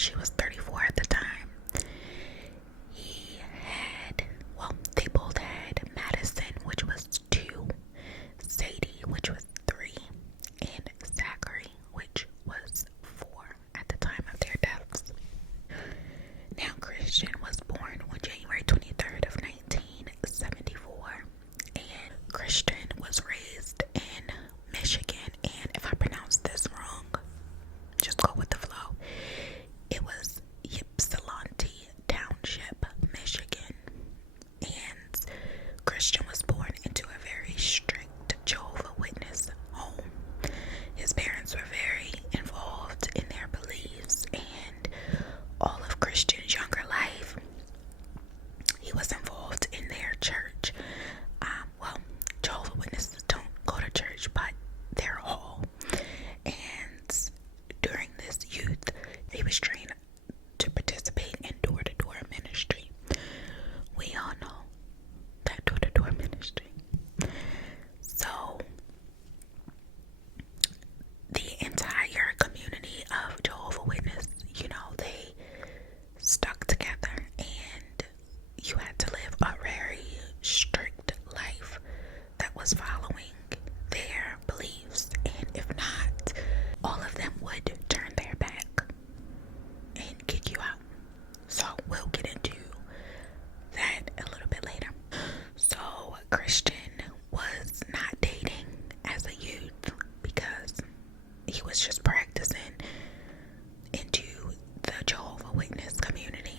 She was 34 at the time. He had, well, they both had Madison, which was 2, Sadie, which was 3, and Zachary, which was 4 at the time of their deaths. Now, Christian was born on January 23rd of 1974, and Christian was raised in Michigan, and if I pronounce this wrong, just go with the flow. It was Ypsilanti Township, Michigan, and Christian was born into a very strict Jehovah's Witness home. His parents were very involved in their beliefs, and all of Christian's younger life, he was involved in their church. Well, Jehovah's Witnesses don't go to church, but their hall. And during this youth, he was trained to participate in door-to-door ministry. We all know that door-to-door ministry. So, the entire community of Jehovah's Witnesses, they stuck together, and you had to live a very strict life that was following their beliefs, and if not, all of them would turn their back and kick you out. So we'll get into that a little bit later. So Christian was not dating as a youth because he was just practicing into the Jehovah's Witness community.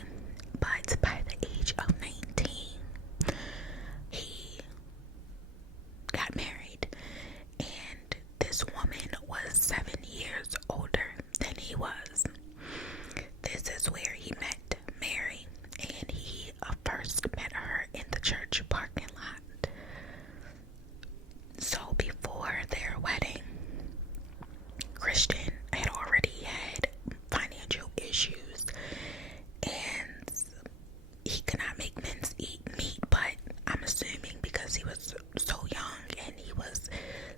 But by the age of 19, he got married, and this woman was 7 years older than he was. This is where he met Mary, and he first met her in the church parking lot. So before their wedding, Christian had already had financial issues, and he could not make men's eat meat, but I'm assuming because he was so young and he was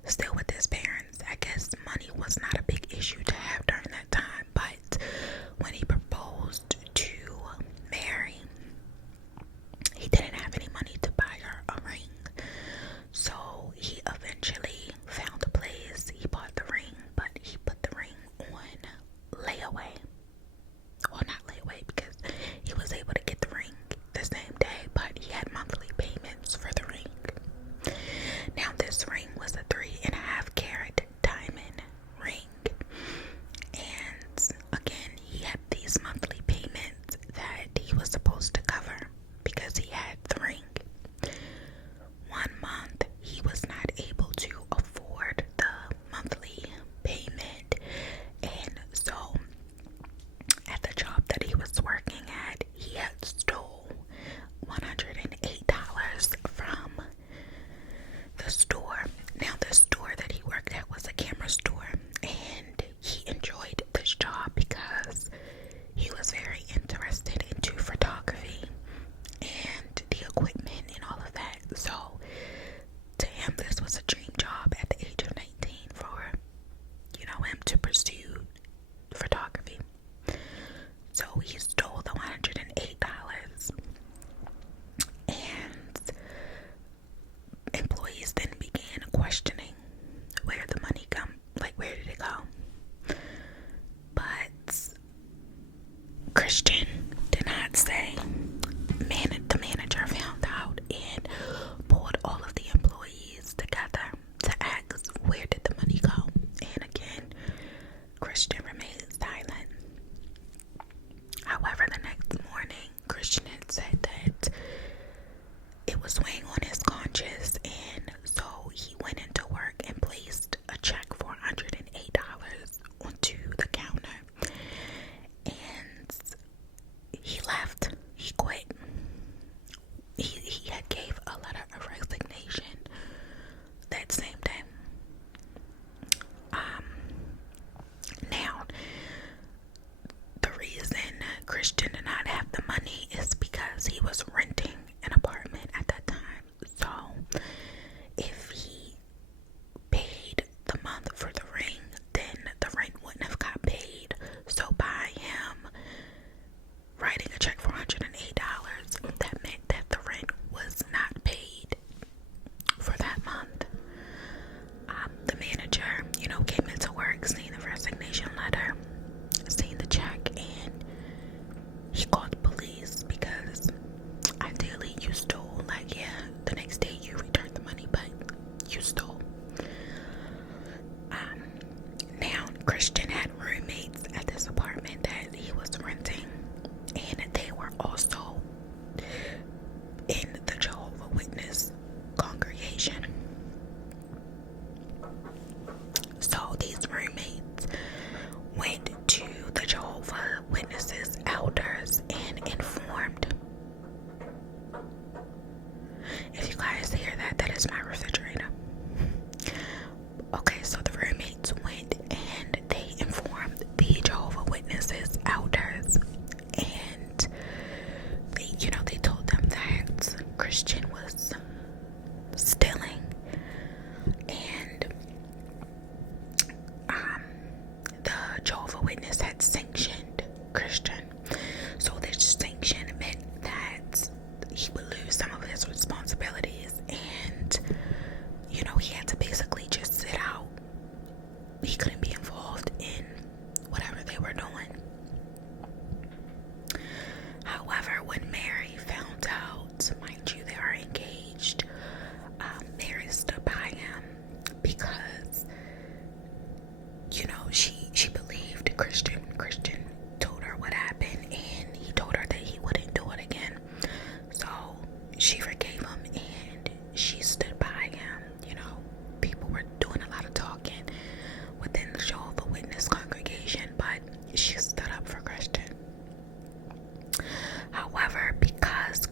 still with his parents, I guess money was not a big issue to have during that time. But when he proposed to Mary, he didn't have any money to buy her a ring. So he eventually found a place. He bought the ring, but he put the ring on layaway. Well, not layaway, because he was able to get the ring the same day, but he had monthly payments for the ring. Now, this ring was a 3.5 carat diamond ring, and again, he had these monthly payments that he was supposed to cover because he had the ring. 1 month, he was not able to afford the monthly payment, and so at the job that he was working at, he had stole $108 from the store. Now, the store that he worked at was a camera store, and he enjoyed this job because he was very interested into photography and the equipment and all of that. So to him, this was a dream job at the age of 19 for, him to pursue photography. So he stole the $108, and employees then began questioning where the money where did it go? But Christian did not say. The manager found out and pulled all of the employees together to ask, where did the money go? And again, Christian remained silent. However, the next morning, Christian had said that it was weighing on his conscience, and so he went into work and placed a check for $108 onto the counter, and he left. He quit. He had gave a letter of resignation that same day. Now, the reason Christian did not have the money is because he was renting an apartment at that time. So if he paid the month for the ring, then the rent wouldn't have got paid. So by him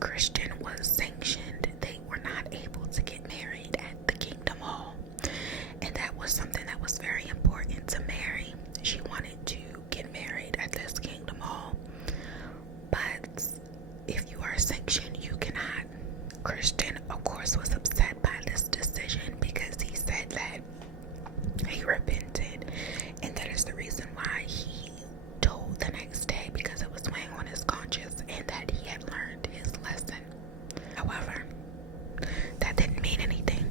Christian was sanctioned, they were not able to get married at the Kingdom Hall. And that was something that was very important to Mary. She wanted to get married at this Kingdom Hall. But if you are sanctioned, you cannot. Christian, of course, was upset by this decision because he said that he repented, and that is the reason why he told the next day, because it was weighing on his conscience and that he had learned his lesson. However, that didn't mean anything.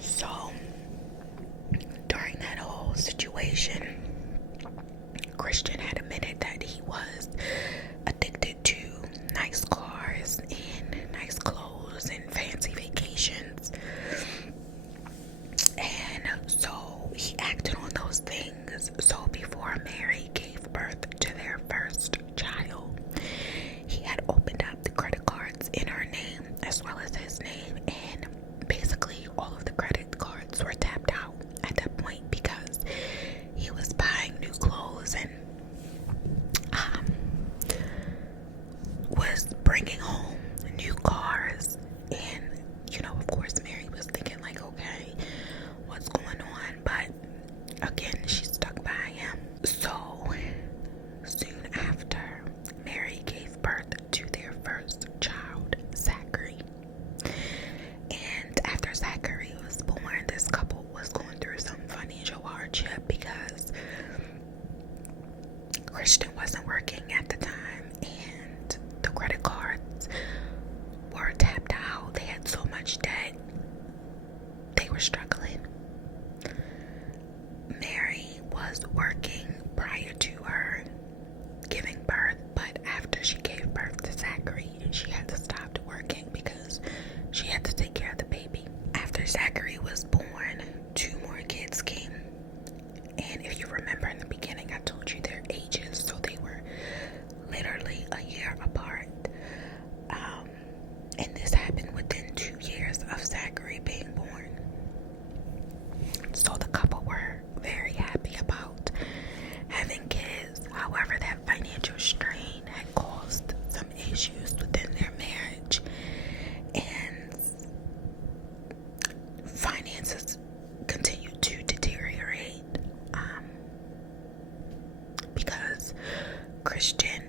So, during that whole situation, Christian had admitted that he was addicted to nice cars and nice clothes and fancy vacations. And so he acted on those things. So before Mary gave birth to their first child, he had opened up the credit cards in her name as well as his name, and basically all of the credit cards were tapped out at that point because he was buying new clothes and was bringing home new cars. And of course Mary was thinking like, okay, what's going on? But again, she stuck by him. So soon after, Mary gave birth to their first child, Zachary. And after Zachary was born, this couple was going through some financial hardship because Christian wasn't working at the time, and the credit cards were tapped out. They had so much debt. They were struggling. Mary was working prior to her giving birth, but after she gave birth to Zachary, she had to stop working because she had to take care of the baby. After Zachary was born, 2 more kids came. And if you remember in the beginning, I told you their ages, so they were literally a year apart. And this happened within 2 years of Zachary being born. So the couple were very happy about having kids. However, that financial strain had caused some issues within their marriage, and finances continued to deteriorate because Christian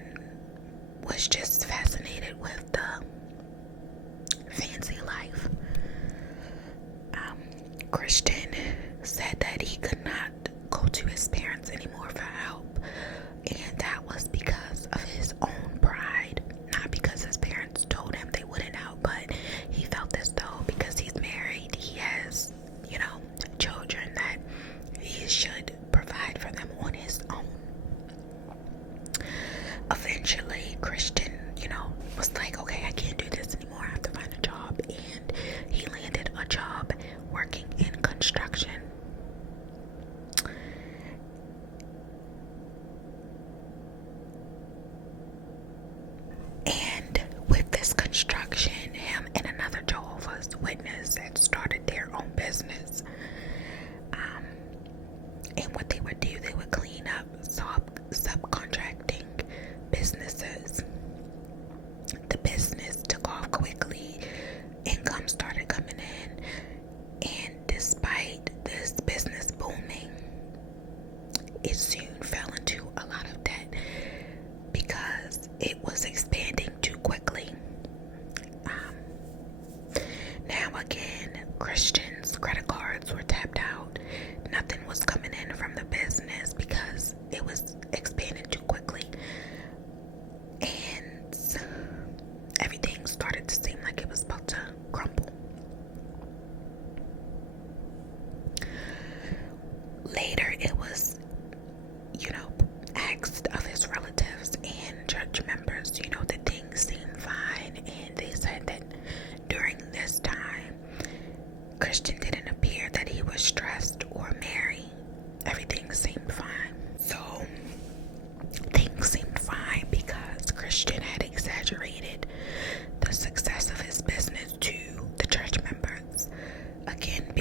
was just fascinated with the fancy life. Christian said that he could not go to his parents anymore for help, and that was because of his own pride, not because his parents told him they wouldn't help, but he felt as though because he's married, he has, children, that he should provide for them on his own. Eventually, Christian, was like, okay, I can't do this anymore. I have to find a job. And he landed a job working in construction. And with this construction, him and another Jehovah's Witness had started their own business. And what they would do, they would clean up subcontracting businesses. The business took off quickly. Income started coming in. And despite this business booming, it soon fell into a lot of debt because it was expanding too quickly. Now again, Christian's credit cards were tapped out. Nothing was coming in from the business because it was expanding too quickly. And everything started to seem like it was about to crumble. Later, it was, asked of his relatives and church members, that things seemed fine. And they said that during this time, Christian didn't appear that he was stressed or merry. Everything seemed fine. So, things seemed fine because Christian had exaggerated the success of his business to the church members. Again,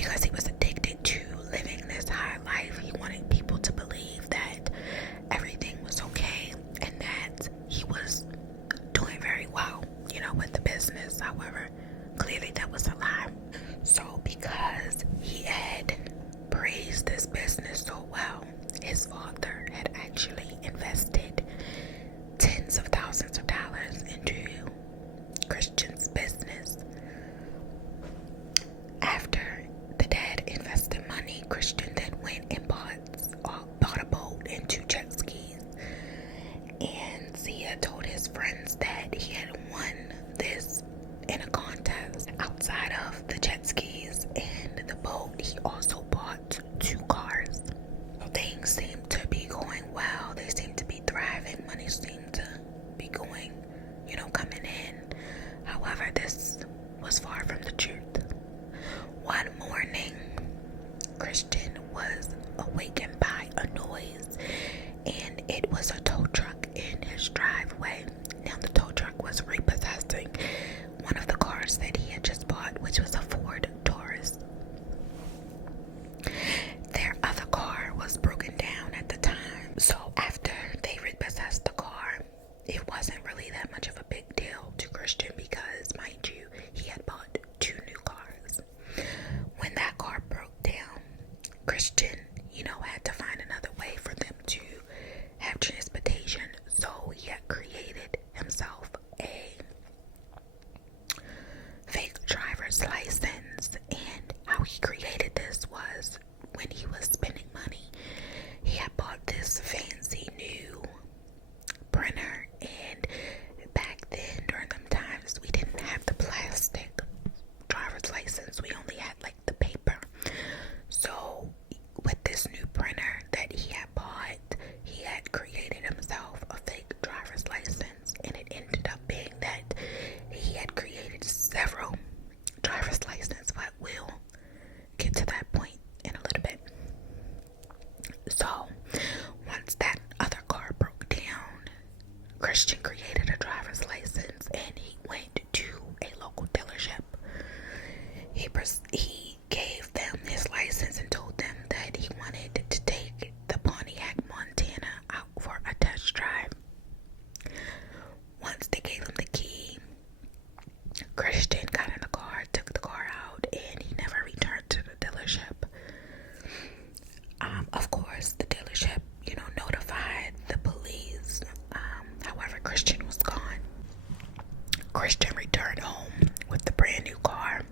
business. However, clearly that was a lie. So because he had praised this business so well, his father had actually invested tens of thousands of dollars into Christian's business. After the dad invested money, Christian then went and bought a boat and 2 jet skis. And he had told his friends that he had won this in a contest. Outside of the jet skis and the boat, he also bought 2 cars. So things seemed to be going well. They seemed to be thriving. Money seemed to be going, coming in. However, this was far from the truth. One morning, Christian was awakened by a noise, and it was a tow truck in his driveway. Now, the tow truck was repossessing one of the cars that he had just bought, which was a Ford Taurus. Their other car was broken down at the time, so after they repossessed the car, it wasn't really that much of a big deal to Christian because, mind you, he had bought 2 new cars. When that car broke down, Christian, had to find another way for them to have transportation, so he had created himself a fake driver's license. And how he created this was when he was spending money, he had bought this fancy new printer, and back then during them times we didn't have the plastic driver's license, we only had like the paper. So with this new printer that he had bought, he had created himself a fake driver's license, and it ended up being that he had created several driver's licenses, but we'll get to that point in a little bit. So once that other car broke down, Christian created a driver's license and he went to a local dealership. He gave them his license and told them that he wanted to take the Pontiac Montana out for a test drive. Once they gave him the key, Christian got in the car, took the car out, and he never returned to the dealership. Of course, the dealership, notified the police. However, Christian was gone. Christian returned home with the brand new car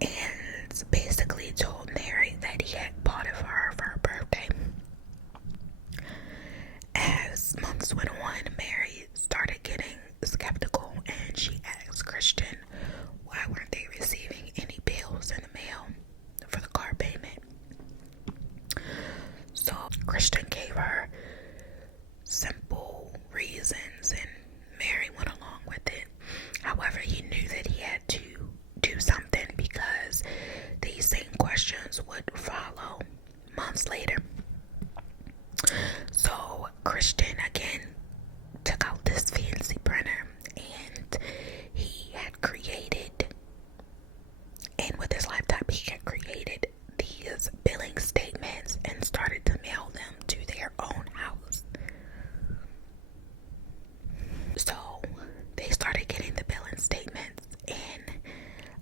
and basically told Mary that he had bought it for her birthday. As months went on, Mary started getting skeptical, and she asked Christian why weren't they receiving any bills in the mail for the car payment. So Christian gave her simple reasons, and Mary went along with it. However, he knew that he had to do something because these same questions would follow months later. So Christian again took out this fancy printer, and he had created, and with his laptop he had created these billing statements and started to mail them to their own house. So they started getting the billing statements, and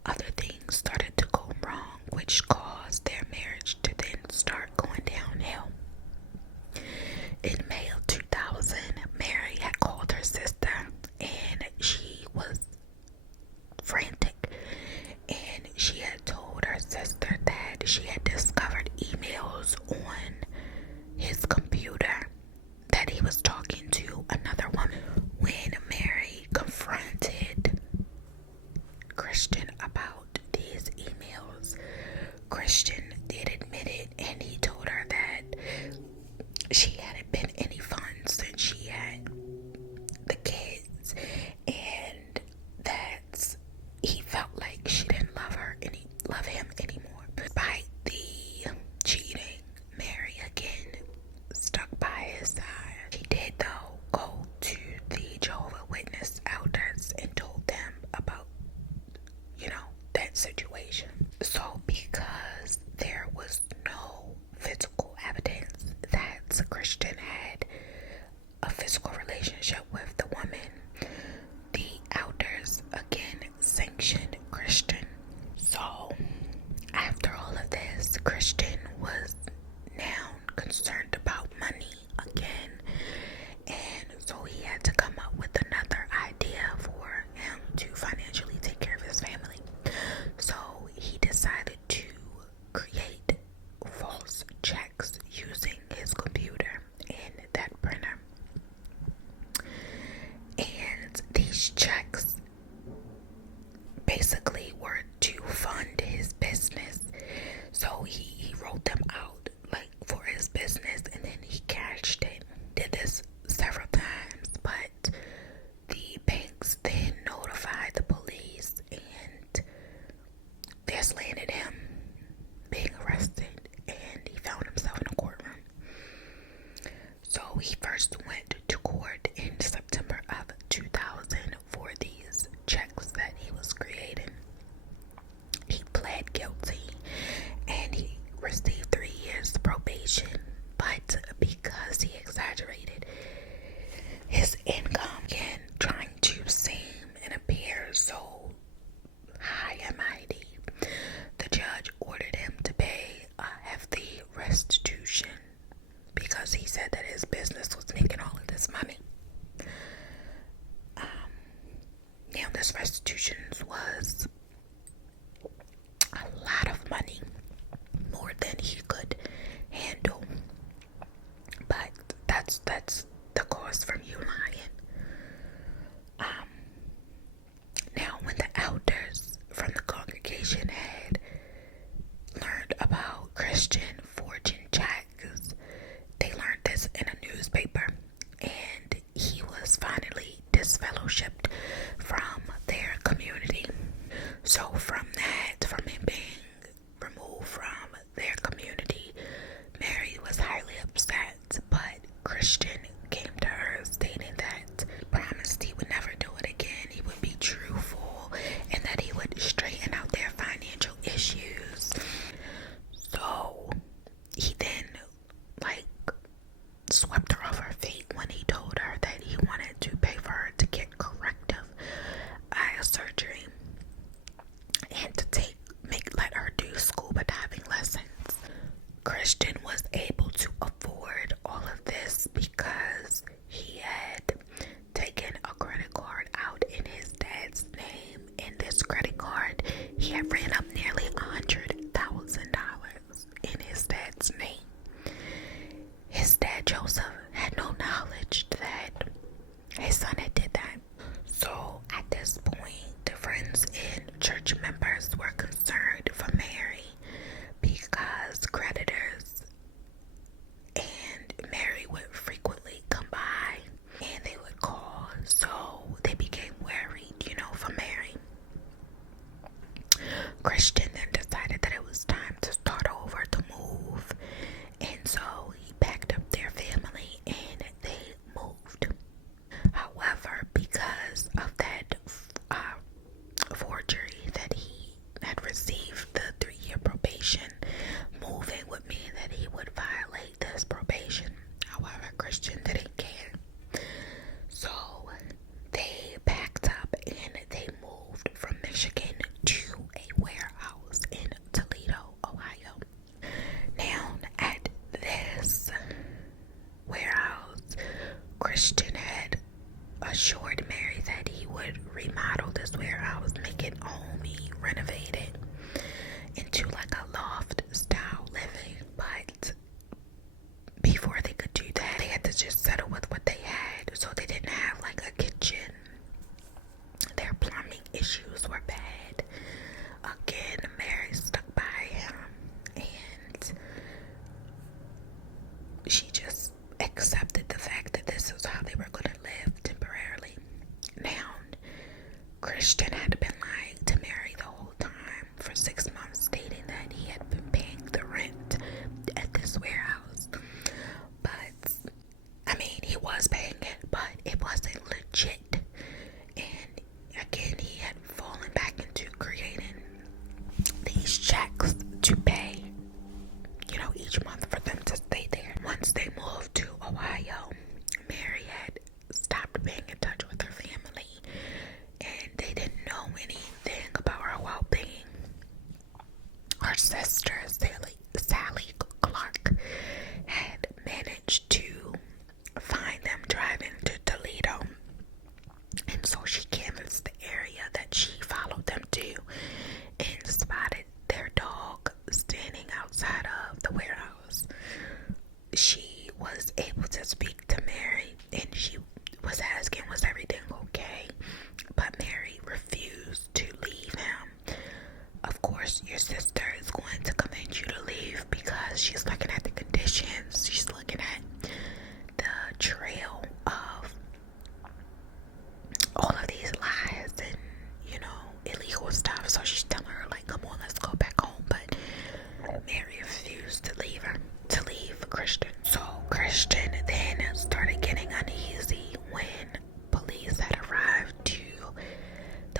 other things started to go wrong, which caused their marriage to then start going downhill. In May of 2000, Mary had called her sister, and she was frantic, and she had told her sister that she had discovered emails on his computer that he was talking to another woman. When Mary confronted Christian about these emails, Christian did admit it, and he told her that she hadn't been any fun since she had the kids, and that he felt like she didn't love him anymore. Despite the cheating, Mary again stuck by his side. She did though go to the Jehovah's Witness elders and told them about, that situation. So because there was no physical evidence that Christian had a physical relationship with the woman, the again sanctioned Christian. So after all of this, Christian was now concerned about money again, and so he had to come up with another idea for him to financially take care of his family. So he decided to create false checks using his computer and that printer. And these checks basically were to fund his business. So he wrote them out like for his business, and then he cashed it. Did this several times, but the banks then notified the police, and this landed him being arrested, and he found himself in a courtroom. So he first went to court in September of 2000 for these checks that he was creating. He pled guilty and he received 3 years probation, but because he exaggerated his income and trying to seem and appear so high and mighty, the judge ordered him to pay a hefty restitution because he said that his business was making all of this money. Now this restitution was a lot of money, more than he could handle. But that's the cost from you lying. Now when the elders from the congregation had learned about Christian forging checks, they learned this in a newspaper, and he was finally disfellowshipped from their community. So from him being removed from their community, Mary was highly upset, but Christian came to her stating that he promised he would never do it again, he would be truthful, and that he would straighten out their financial issues. So he then swept her off her feet when he told her that he wanted to pay for her to get corrective eye surgery and to let her do scuba diving lessons. Christian was able to afford all of this because he had taken a credit card out in his dad's name. In this credit card, he had ran up nearly $100,000 in his dad's name. His dad, Joseph, had no knowledge that his son had did that. So at this point, the friends and church members were concerned for Mary because creditors and Mary would frequently come by and they would call. So they became worried, for Mary. Christian then decided that it was time to start over, to move. And so he packed up their family and they moved. However, because of that forgery that he had received the 3-year probation, moving would mean that he would violate this probation. However, Christian didn't care. So they packed up and they moved from Michigan to a warehouse in Toledo, Ohio. Now, at this warehouse, Christian had assured Mary that he would remodel this warehouse, make it homey, renovate it into like a loft style living. But before they could do that, they had to just settle with what they had. So they didn't have like a kitchen. Their plumbing issues were bad. Again, Mary stuck by him and she just accepted the fact that this is how they were going to live temporarily. Now, Christian had been lying to Mary the whole time for 6 months, stating that he had been paying the rent at this warehouse. But, he was paying it, but it wasn't legit. And again, he had fallen back into creating these checks to pay, each month for them to stay there. Once they moved to Ohio, Mary had stopped being in touch with her family, and they didn't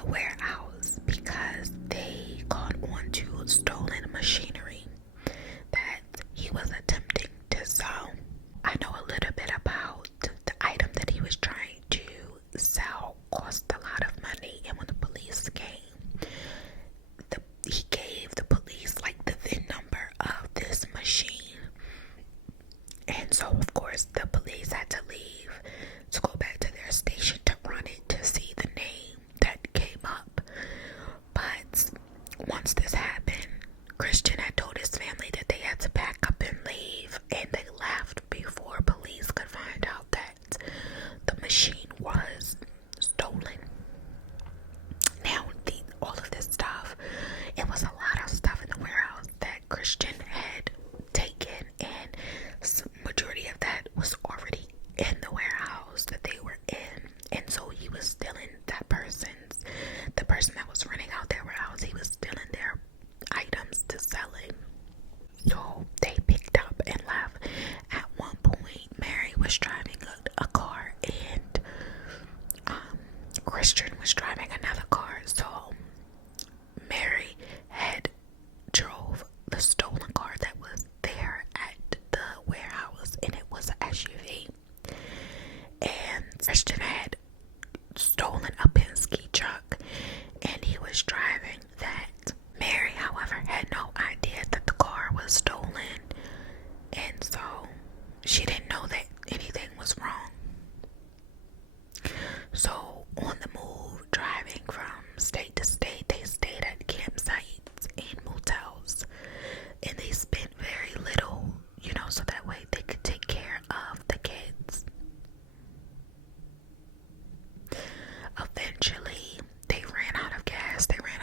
warehouse because they caught on to stolen machinery that he was attempting to sell. I know a little bit about the item that he was trying to sell cost a lot of money, and when the police came, he gave the police like the VIN number of this machine. And so of course the police had to leave to go back to their station to run it to see the name that came up. But once this happened, Christian had told his family that they had to pack up and leave, and they left before police could find out that the machine was stolen. Now, all of this stuff, it was a lot of stuff in the warehouse that Christian had taken, and majority of that was already in the warehouse that they were in, and so he was stealing the person that was renting out their warehouse, he was stealing their items to sell it. So they picked up and left. At one point, Mary was driving a car, and Christian was driving another car. So Mary had drove the stolen car that was there at the warehouse, and it was an SUV. And Christian had stolen a Penske truck, and he was driving that. Mary, however, had no idea that the car was stolen, and so she didn't know that anything was wrong. So on the move, driving from state to state, they stayed at campsites and motels, and they spent very little, so that way they could take care of the kids. Eventually, they ran out of gas, they ran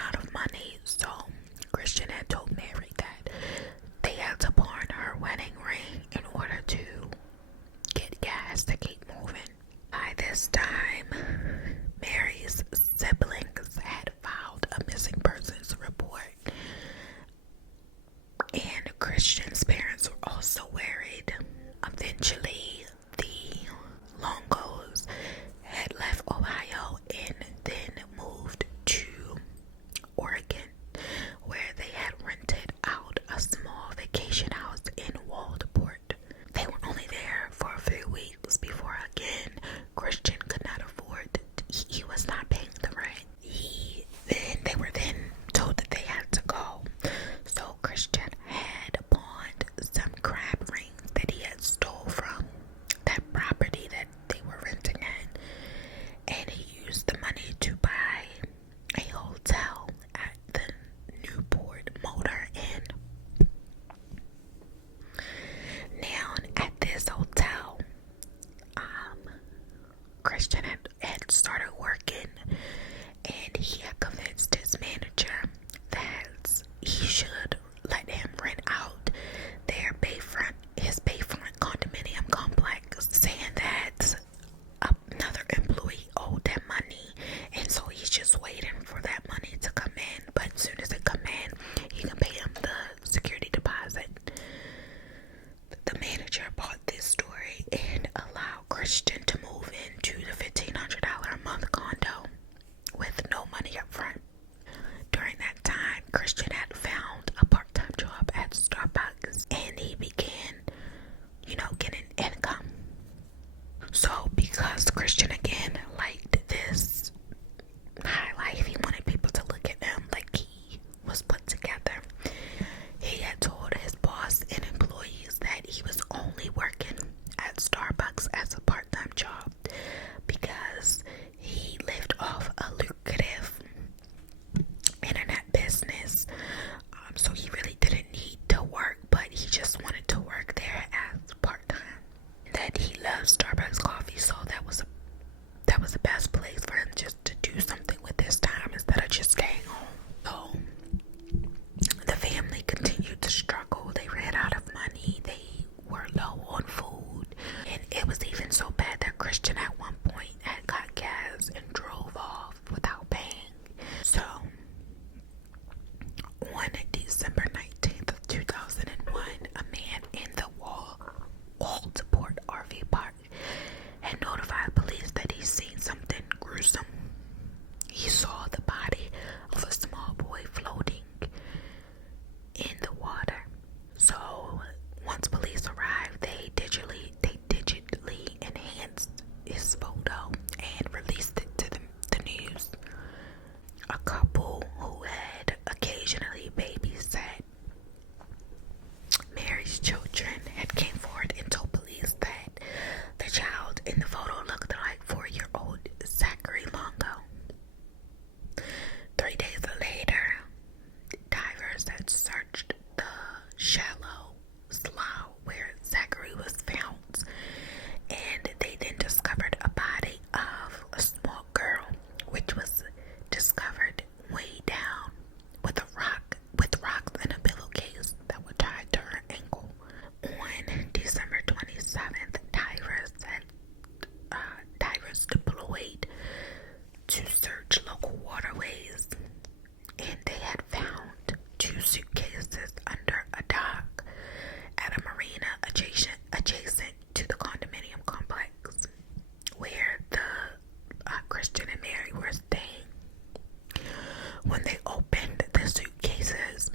When they opened the suitcases,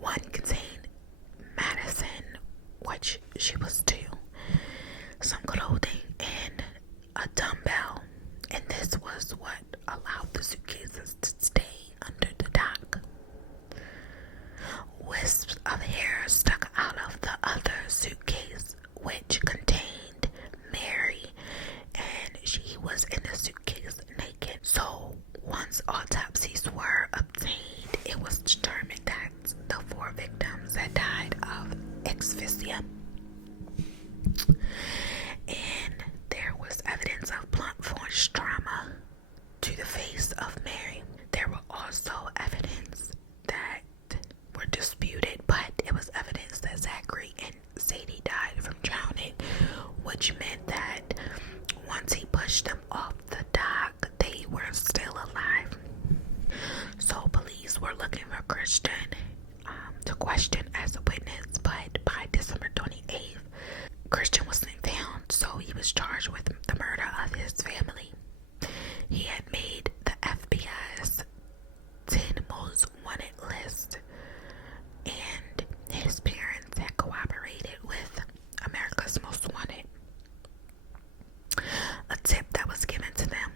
one contained Madison, which she was 2, some clothing, and a dumbbell. And this was what allowed the suitcases to stay under the dock. Wisps of hair stuck out of the other suitcase, which contained Mary, and she was in the suitcase naked. So once autopsies were obtained, it was determined that the 4 victims had died of asphyxia. And there was evidence of blunt force trauma to the face of Mary. There were also evidence that were disputed, but it was evidence that Zachary and Sadie died from drowning, which meant that once he pushed them off the dock, they were still alive. So police were looking for Christian to question as a witness, but by December 28th, Christian wasn't found, so he was charged with the murder of his family. He had made the FBI's 10 most wanted list, and his parents had cooperated with America's Most Wanted. A tip that was given to them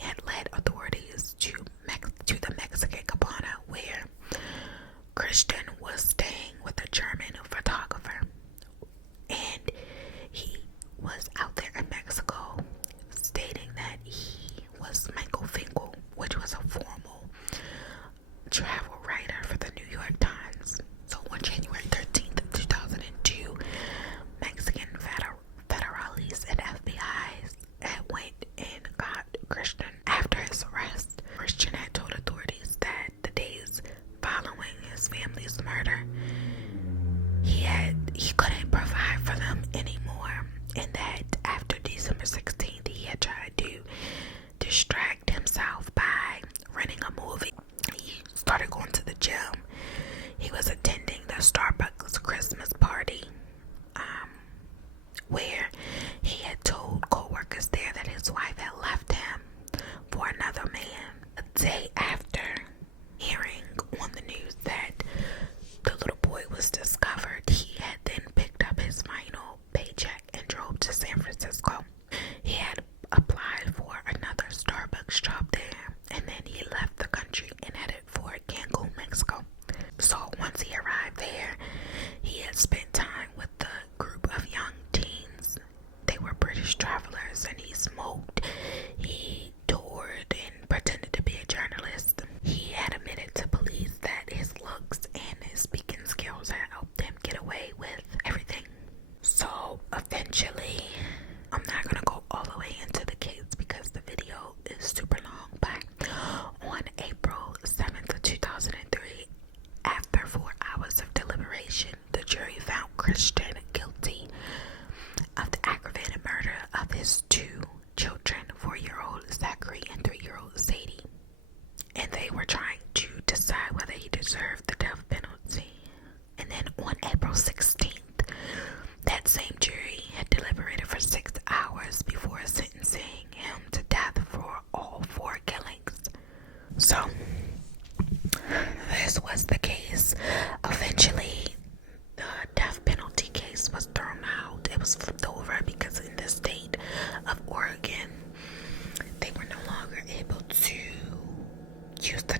had led authorities to the Mexican Cabana, where Christian was staying with a German photographer, and he was out there in Mexico stating that he was Michael Finkel, which was a formal travel writer for the New York Times. So on January 13th, 2002, Mexican federales and FBI's had went and got Christian. After his arrest, Christian had told authorities that the days following his family's murder, he couldn't provide for them anymore, and that after December 16th, he had tried to distract himself by renting a movie. He started going to the gym. He was attending the Starbucks Christmas party, where he had told co-workers there that his wife had left him for another man. A day after hearing on the news that the little boy was discovered, he had then picked up his final paycheck and drove to San Francisco. He had applied for another Starbucks job there, and then he left the country and headed for Cancun, Mexico. So once he arrived there, he had spent time with the group of young teens. They were British travelers, and he smoked, he toured, and pretended to be a journalist. He had admitted to police that his looks and his speaking skills had helped him get away with everything. So eventually, I'm not going to go all the way into the case because the video is super long, but on April 7th of 2003, after 4 hours of deliberation, the jury found Christian guilty of the aggravated murder of his 2 children, 4-year-old Zachary and 3-year-old Sadie. And they were trying to decide whether he deserved the death penalty. And then on April 16th, that same jury had deliberated for 6 hours before sentencing him to death for all 4 killings. So, this was the case. Eventually, the death penalty case was thrown out. It was flipped over because in the state of Oregon, they were no longer able to use the